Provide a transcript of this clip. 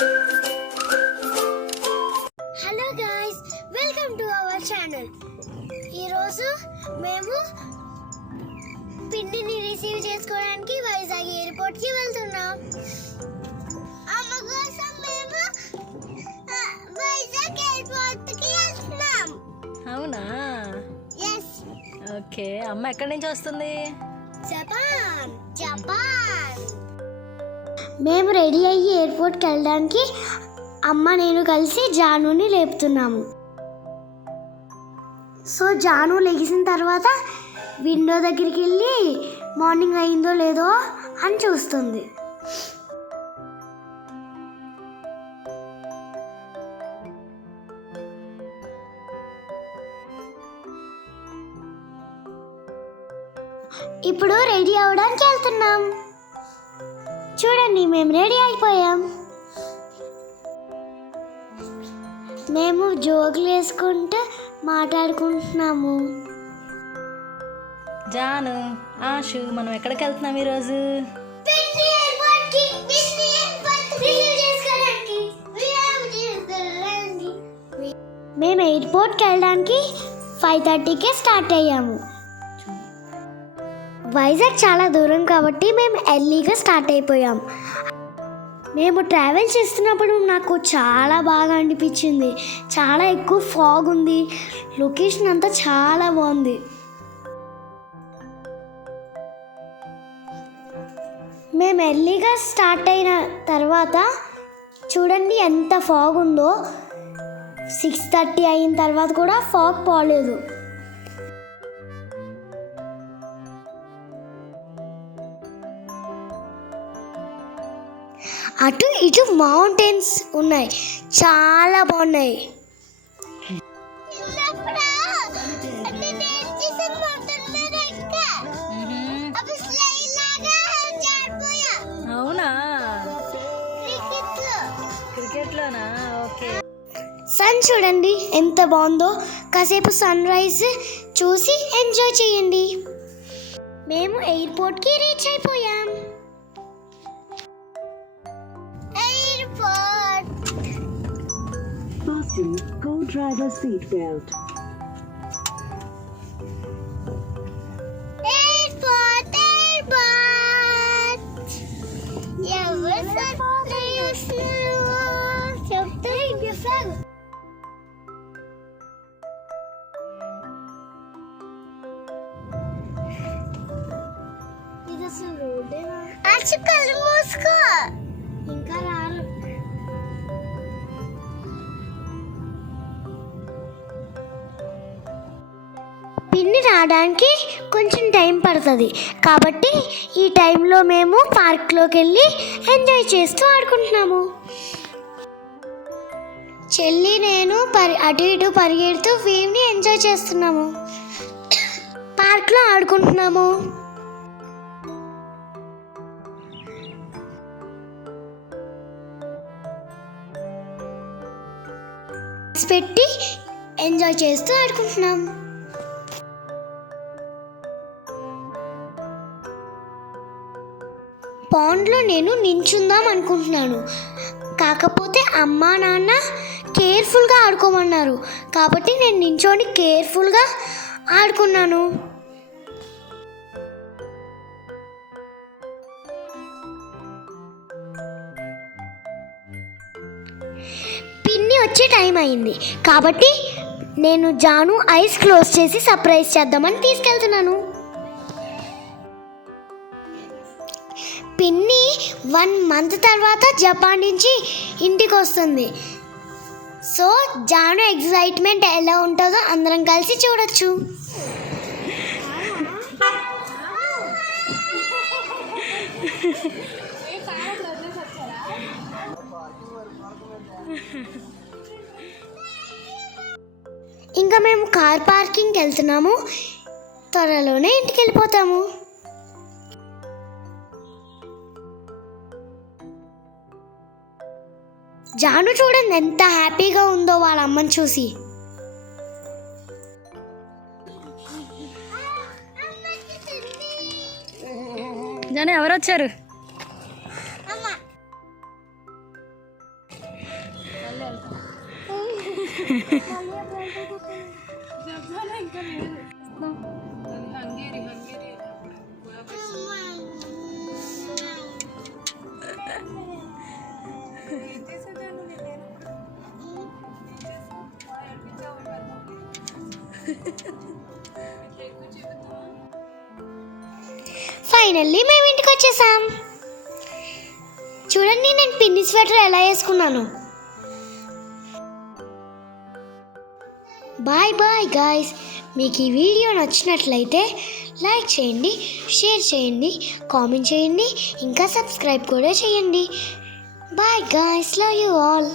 Hello guys, welcome to our channel. ఈరోజు మేము పిన్నిని receive చేసుకోవడానికి వైజాగ్ ఎయిర్పోర్ట్ కి వెళ్తున్నాం. అమ్మ కోసం మేము వైజాగ్ ఎయిర్పోర్ట్ కి వెళ్తున్నాం. అవునా? yes. ఓకే, అమ్మ ఎక్కడి నుంచి వస్తుంది? జపాన్. మేము రెడీ అయ్యి ఎయిర్పోర్ట్కి వెళ్ళడానికి అమ్మ నేను కలిసి జానుని లేపుతున్నాము. సో జాను లెగిసిన తర్వాత విండో దగ్గరికి వెళ్ళి మార్నింగ్ అయిందో లేదో అని చూస్తుంది. ఇప్పుడు రెడీ అవడానికి వెళ్తున్నాం. చూడండి, మేము రెడీ అయిపోయాం. మేము జోకులు వేసుకుంటూ మాట్లాడుకుంటున్నాము. జాను, ఆషు, మనం ఎక్కడికి వెళ్తున్నాం ఈరోజు? మేము ఎయిర్పోర్ట్కి వెళ్ళడానికి 5:30కే స్టార్ట్ అయ్యాము. వైజాగ్ చాలా దూరం కాబట్టి మేము ఎర్లీగా స్టార్ట్ అయిపోయాం. మేము ట్రావెల్ చేస్తున్నప్పుడు నాకు చాలా బాగా అనిపించింది. చాలా ఎక్కువ ఫాగ్ ఉంది, లొకేషన్ అంతా చాలా బాగుంది. మేము ఎర్లీగా స్టార్ట్ అయిన తర్వాత చూడండి ఎంత ఫాగ్ ఉందో. 6:30 అయిన తర్వాత కూడా ఫాగ్ పోలేదు. అటు ఇటు మౌంటైన్స్ ఉన్నాయి, చాలా బాగున్నాయి. అవునా? క్రికెట్లోనా? ఓకే. సన్ చూడండి ఎంత బాగుందో. కాసేపు సన్ రైజ్ చూసి ఎంజాయ్ చేయండి. మేము ఎయిర్పోర్ట్కి రీచ్ అయిపోయాం. Fasten co-driver seat belt. Airport. ఎవరు సర్ప్రైజ్ చేస్తున్నారు? చెప్తే ఇండియా ఫ్లాగ్. ఇది అసలు రోడ్డేనా? కళ్ళు మూసుకో, ఇంకా రారు. పిన్ని రావడానికి కొంచెం టైం పడుతుంది కాబట్టి ఈ టైంలో మేము పార్క్లోకి వెళ్ళి ఎంజాయ్ చేస్తూ ఆడుకుంటున్నాము. చెల్లి నేను అటు ఇటు పరిగెడుతూ వేవ్ని ఎంజాయ్ చేస్తున్నాము. పార్క్లో ఆడుకుంటున్నాము. పెట్టి ఎంజాయ్ చేస్తూ ఆడుకుంటున్నాము. పాండ్లో నేను నించుందాం అనుకుంటున్నాను, కాకపోతే అమ్మా నాన్న కేర్ఫుల్గా ఆడుకోమన్నారు కాబట్టి నేను నించోని కేర్ఫుల్గా ఆడుకున్నాను. పిన్ని వచ్చే టైం అయింది కాబట్టి నేను జాను ఐస్ క్లోజ్ చేసి సర్ప్రైజ్ చేద్దామని తీసుకెళ్తున్నాను. పిన్ని 1 month తర్వాత జపాన్ నుంచి ఇంటికి వస్తుంది. సో జాను ఎక్సైట్మెంట్ ఎలా ఉంటుందో అందరం కలిసి చూడొచ్చు. ఇంకా మేము కార్ పార్కింగ్కి వెళ్తున్నాము. త్వరలోనే ఇంటికి వెళ్ళిపోతాము. జాను చూడండి ఎంత హ్యాపీగా ఉందో వాళ్ళ అమ్మని చూసి. జాను ఎవరు వచ్చారు? ఫైనల్లీ మేము ఇంటికి వచ్చేసాం. చూడండి నేను పిన్ని స్వెటర్ ఎలా వేసుకున్నాను. Bye bye guys. మీకు ఈ వీడియో నచ్చినట్లయితే లైక్ చేయండి, షేర్ చేయండి, కామెంట్ చేయండి, ఇంకా సబ్స్క్రైబ్ కూడా చేయండి. Bye guys, love you all.